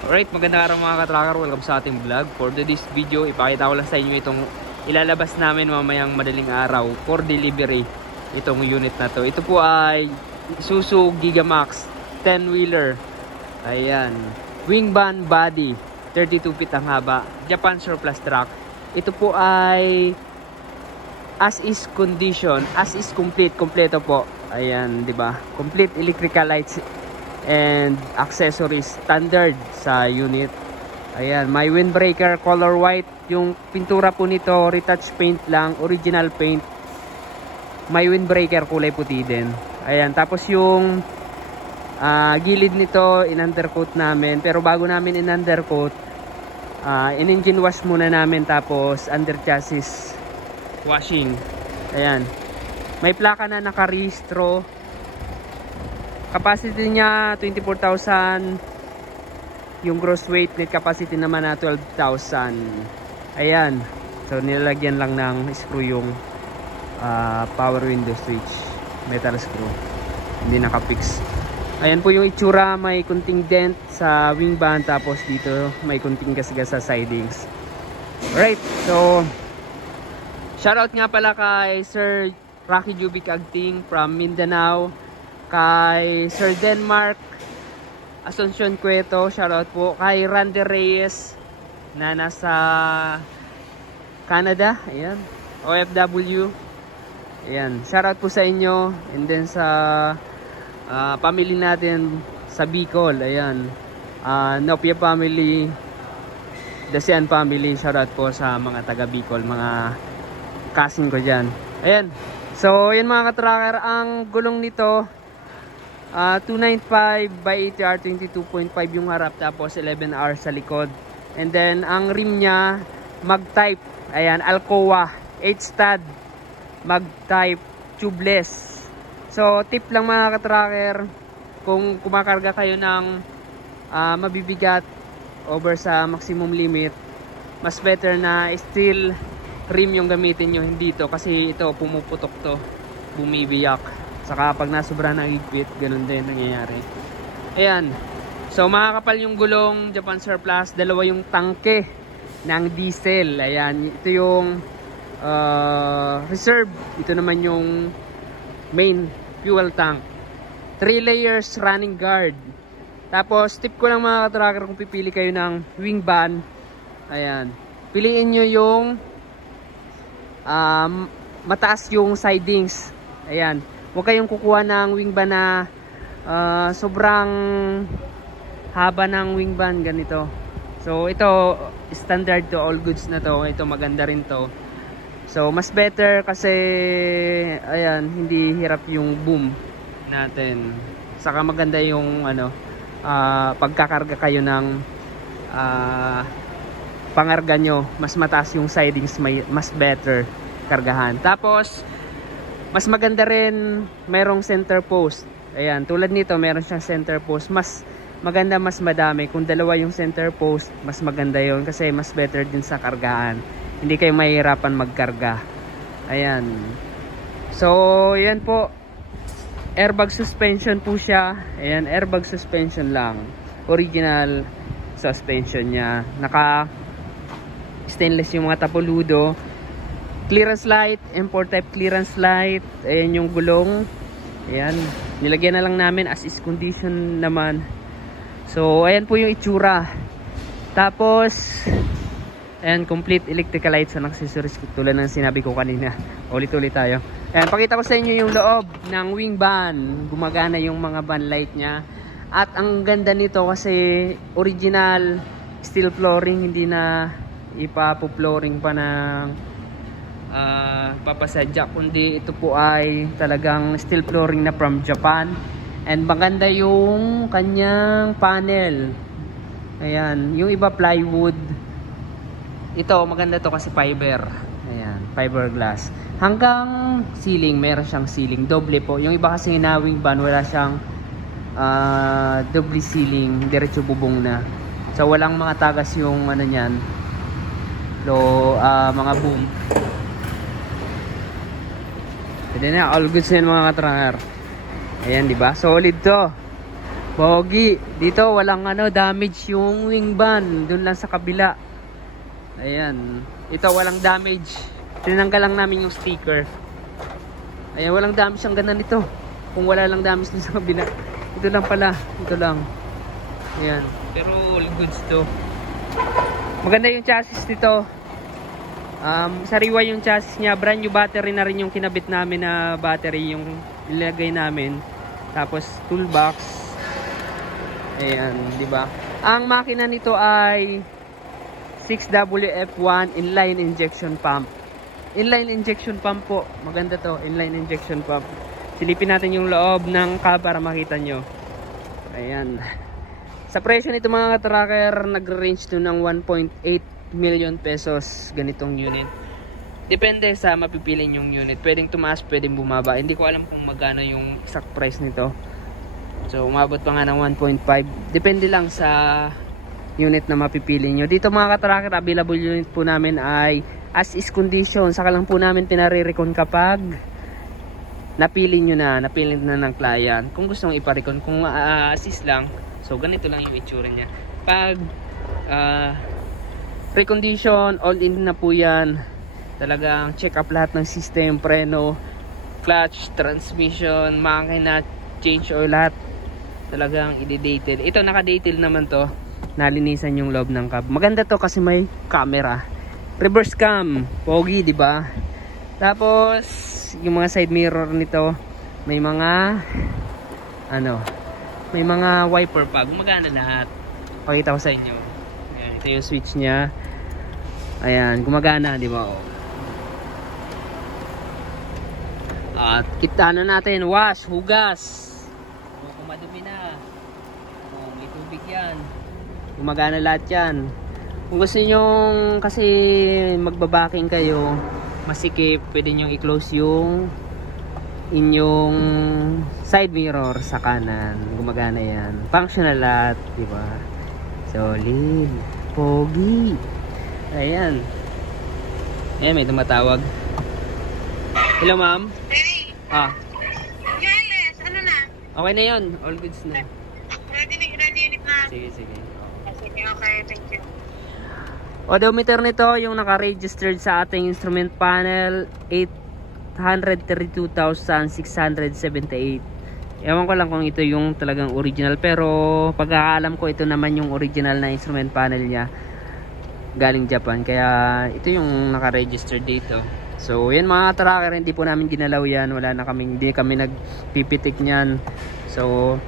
Alright, magandang araw mga ka-tracker. Welcome sa ating vlog. For today's video, ipakita ko lang sa inyo itong ilalabas namin mamayang madaling araw for delivery. Itong unit na to. Ito po ay Isuzu Gigamax 10-wheeler. Ayan. Wingban body. 32 feet ang haba. Japan surplus truck. Ito po ay as is condition. As is complete. Kompleto po. Ayan, di ba? Complete electrical lights and accessories standard sa unit. Ayan, may windbreaker color white. Yung pintura po nito retouch paint lang, original paint. May windbreaker kulay puti din. Ayan, tapos yung gilid nito in-undercoat namin, pero bago namin in-undercoat, in-engine wash muna namin, tapos under chassis washing. Ayan, may plaka na nakarehistro. Capacity niya 24,000. Yung gross weight, net capacity naman na 12,000. Ayan. So nilalagyan lang ng screw yung power window switch. Metal screw. Hindi naka-fix. Ayan po yung itsura. May kunting dent sa wing band. Tapos dito may kunting gasgas sa sidings. Alright. So shoutout nga pala kay Sir Rocky Jubic Agting from Mindanao. Kay Sir Denmark Asuncion Cueto, shoutout po. Kay Randy Reyes na nasa Canada, ayan, OFW. Ayan, shoutout po sa inyo. And then sa family natin sa Bicol, ayan, Nopia family, Dasian family, shoutout po sa mga taga Bicol, mga kasing ko dyan. Ayan, so yun mga ka-tracker, ang gulong nito 295 by 80R, 22.5 yung harap, tapos 11R sa likod. And then ang rim niya mag-type, ayan, Alcoa 8-stud mag-type tubeless. So tip lang mga ka-tracker, kung kumakarga kayo ng mabibigat over sa maximum limit, mas better na steel rim yung gamitin nyo, hindi to, kasi ito pumuputok to, bumibiyak. Saka pag nasobra ng higpit, ganun din nangyayari. Ayan. So makakapal yung gulong, Japan surplus. Dalawa yung tangke ng diesel. Ayan. Ito yung reserve. Ito naman yung main fuel tank. 3 layers running guard. Tapos tip ko lang mga ka-tracker, kung pipili kayo ng wing band, ayan, piliin nyo yung mataas yung sidings. Ayan. Huwag kayong kukuha ng wingban na sobrang haba ng wingban ganito. So ito standard to, all goods na to. Ito maganda rin to. So mas better kasi ayan, hindi hirap yung boom natin. Saka maganda yung pagkakarga kayo ng pangarga nyo, mas mataas yung sidings, mas better kargahan. Tapos mas maganda rin mayroong center post. Ayan, tulad nito meron siyang center post. Mas maganda, mas madami. Kung dalawa yung center post, mas maganda yon, kasi mas better din sa kargahan. Hindi kayo mahihirapan magkarga. Ayan. So yan po, airbag suspension po siya. Ayan, airbag suspension lang, original suspension niya. Naka stainless yung mga tapoludo. Clearance light, import type clearance light. Ayan yung gulong. Ayan, nilagyan na lang namin as is condition naman. So ayan po yung itsura. Tapos ayan, complete electrical lights and accessories, tulad ng sinabi ko kanina. Ulit-ulit tayo. Ayan, pakita ko sa inyo yung loob ng wing van. Gumagana yung mga van light nya. At ang ganda nito kasi original steel flooring, hindi na ipapo-flooring pa ng papasadya, kundi ito po ay talagang steel flooring na from Japan. And maganda yung kanyang panel. Ayan, yung iba plywood, ito maganda to kasi fiber. Ayan, fiberglass. Hanggang ceiling, meron siyang ceiling doble po. Yung iba kasi na wing van, wala siyang doble ceiling, diretso bubong na. So walang mga tagas yung ano niyan, mga boom. Pwede na, all goods na mga ka-tracker. Ayan, di ba? Solid to. Pogi. Dito walang damage yung wing van. Doon lang sa kabila. Ayan. Ito walang damage. Tinanggal lang namin yung sticker. Ayan, walang damage ang ganda nito. Kung wala lang damage dun sa kabila. Ito lang pala. Ito lang. Ayan. Pero all goods to. Maganda yung chassis nito. Sariwa yung chassis niya. Brand new battery na rin yung kinabit namin na battery yung ilagay namin. Tapos toolbox. Ayan, di ba? Ang makina nito ay 6WF1 inline injection pump. Inline injection pump po. Maganda to, inline injection pump. Silipin natin yung loob ng cab para makita nyo. Ayan. Sa presyo nito mga ka-tracker, nag-range to ng 1.8 million pesos ganitong unit. Depende sa mapipili yung unit. Pwedeng tumaas, pwedeng bumaba. Hindi ko alam kung magkano yung exact price nito. So umabot pa nga ng 1.5. Depende lang sa unit na mapipili nyo. Dito mga ka-tracker, available unit po namin ay as is condition. Saka lang po namin pinare-recon kapag napili nyo na, napili na ng client. Kung gusto mong ipa-recon, kung assist lang, so ganito lang yung itsura nya. Pag recondition, all in na po yan. Talagang check up lahat ng system, preno, clutch, transmission, makina, change oil, lahat talagang i-detail. Ito naka-detail naman to. Nalinisan yung loob ng cab. Maganda to kasi may camera. Reverse cam, pogi, di ba? Tapos yung mga side mirror nito, may mga may mga wiper pa. Gumagana lahat. Pakita ko sa inyo. Ayan, ito yung switch niya. Ayan, gumagana, di ba? At kita natin, wash, hugas. Kung madumi na, may tubig yan. Gumagana lahat yan. Kung gusto nyo kasi magbabaking kayo, masikip, pwede nyo i-close yung inyong side mirror sa kanan. Gumagana yan. Functional lahat, di ba? Solid. Pogi. Ayan. Ayan, may tumatawag. Hello, ma'am. Hey. Yes, ano na? Okay na yun. All goods na. Ready na. Sige. Sige, okay, thank you. Odometer nito yung naka-registered sa ating instrument panel 832,678. Ewan ko lang kung ito yung talagang original, pero pagkakaalam ko ito naman yung original na instrument panel niya galing Japan, kaya ito yung naka-registered dito. So yan mga tracker, hindi po namin ginalaw yan, hindi kami nagpipitik niyan. So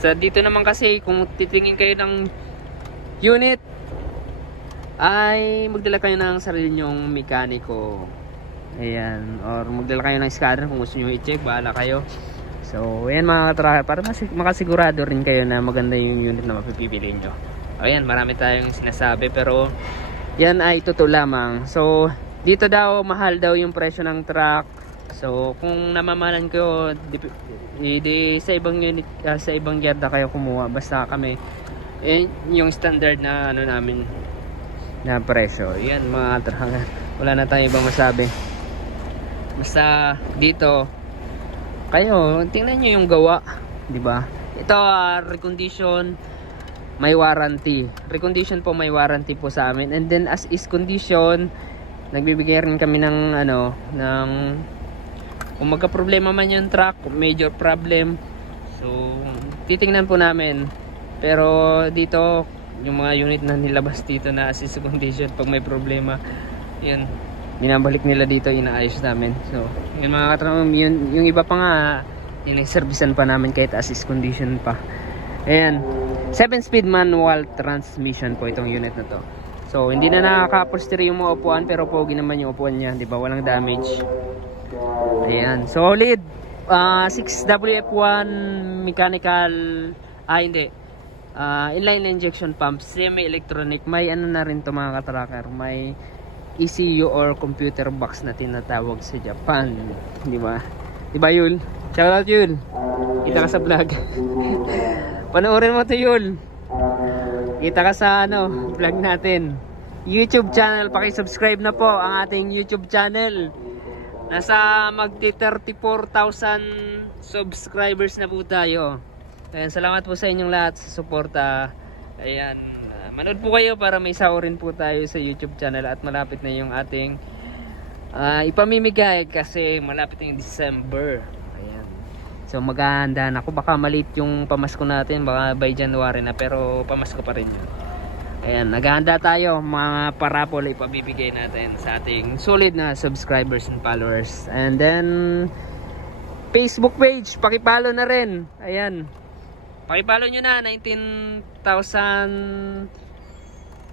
sa dito naman kasi kung titingin kayo ng unit ay magdala kayo ng sarili nyong mekaniko. Ayan, or magdala kayo ng scanner kung gusto nyo i-check, bahala kayo. So ayan mga tracker, para makasigurado rin kayo na maganda yung unit na mapipili nyo. Ayan, marami tayong sinasabi, pero yan ay totoo lamang. So dito daw mahal daw yung presyo ng truck. So kung namamahalan ko sa ibang unit, sa ibang yarda kayo kumuha, basta kami yung standard na namin na presyo. Yan mga truck, wala na tayong ibang masabi. Basta dito kayo tingnan nyo yung gawa, di ba? Ito recondition, may warranty. Recondition po, may warranty po sa amin. And then as is condition, nagbibigay rin kami ng kung magka-problema man yung truck, major problem, so titingnan po namin. Pero dito yung mga unit na nilabas dito na assist condition, pag may problema yan, binabalik nila dito, inaayos namin. So yun mga katrabaho, yung iba pa nga servicean pa namin kahit assist condition pa. Ayan, 7-speed manual transmission po itong unit na to. So hindi na nakaka-upholstery yung mga upuan, pero pogi naman yung upuan niya, di ba? Walang damage. Ayan, solid. 6WF1 mechanical, inline injection pump, semi-electronic. May na rin to mga katracker, may ECU or computer box na tinatawag sa Japan, di ba? Di ba Yul? Shout out Yul, kita ka sa vlog. Panoorin mo to Yul, kita ka sa vlog natin, YouTube channel. Paki-subscribe na po ang ating YouTube channel. Nasa magti 34,000 subscribers na po tayo. Ayan, salamat po sa inyong lahat sa suporta. Ayan, manood po kayo para may saurin po tayo sa YouTube channel at malapit na yung ating ipamimigay kasi malapit na yung December. Ayan. So maghahanda na ako, baka maliit yung pamasko natin, baka by January na, pero pamasko pa rin yun. Ayan, naghahanda tayo, mga parapol ipabibigay natin sa ating solid na subscribers and followers. And then Facebook page, pakipalo na rin. Ayan, pakipalo nyo na, 19,000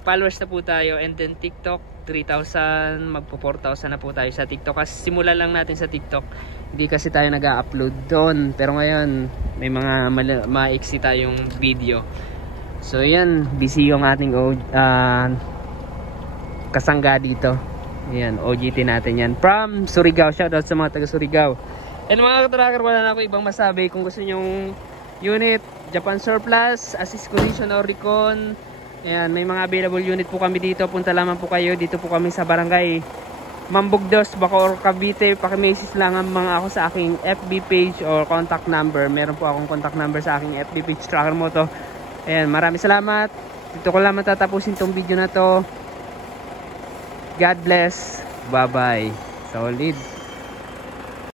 followers na po tayo. And then TikTok 3,000, magpo 4,000 na po tayo sa TikTok. Kasi simula lang natin sa TikTok, hindi kasi tayo nag-upload doon, pero ngayon may mga maiksi tayong video. So yan, busy yung ating kasangga dito. Yan, OGT natin yan from Surigao. Shoutout sa mga taga Surigao. And mga katracker, wala na ako ibang masabi. Kung gusto nyong unit, Japan Surplus, Assist Collision or Recon, ayan, may mga available unit po kami dito. Punta lamang po kayo. Dito po kami sa barangay Mambugdos, Bacoor, Cavite. Paki-message lang ang mga ako sa aking FB page or contact number. Meron po akong contact number sa aking FB page, Tracker Moto. Ayan, maraming salamat. Dito ko lang matatapusin tong video na to. God bless. Bye bye. Solid.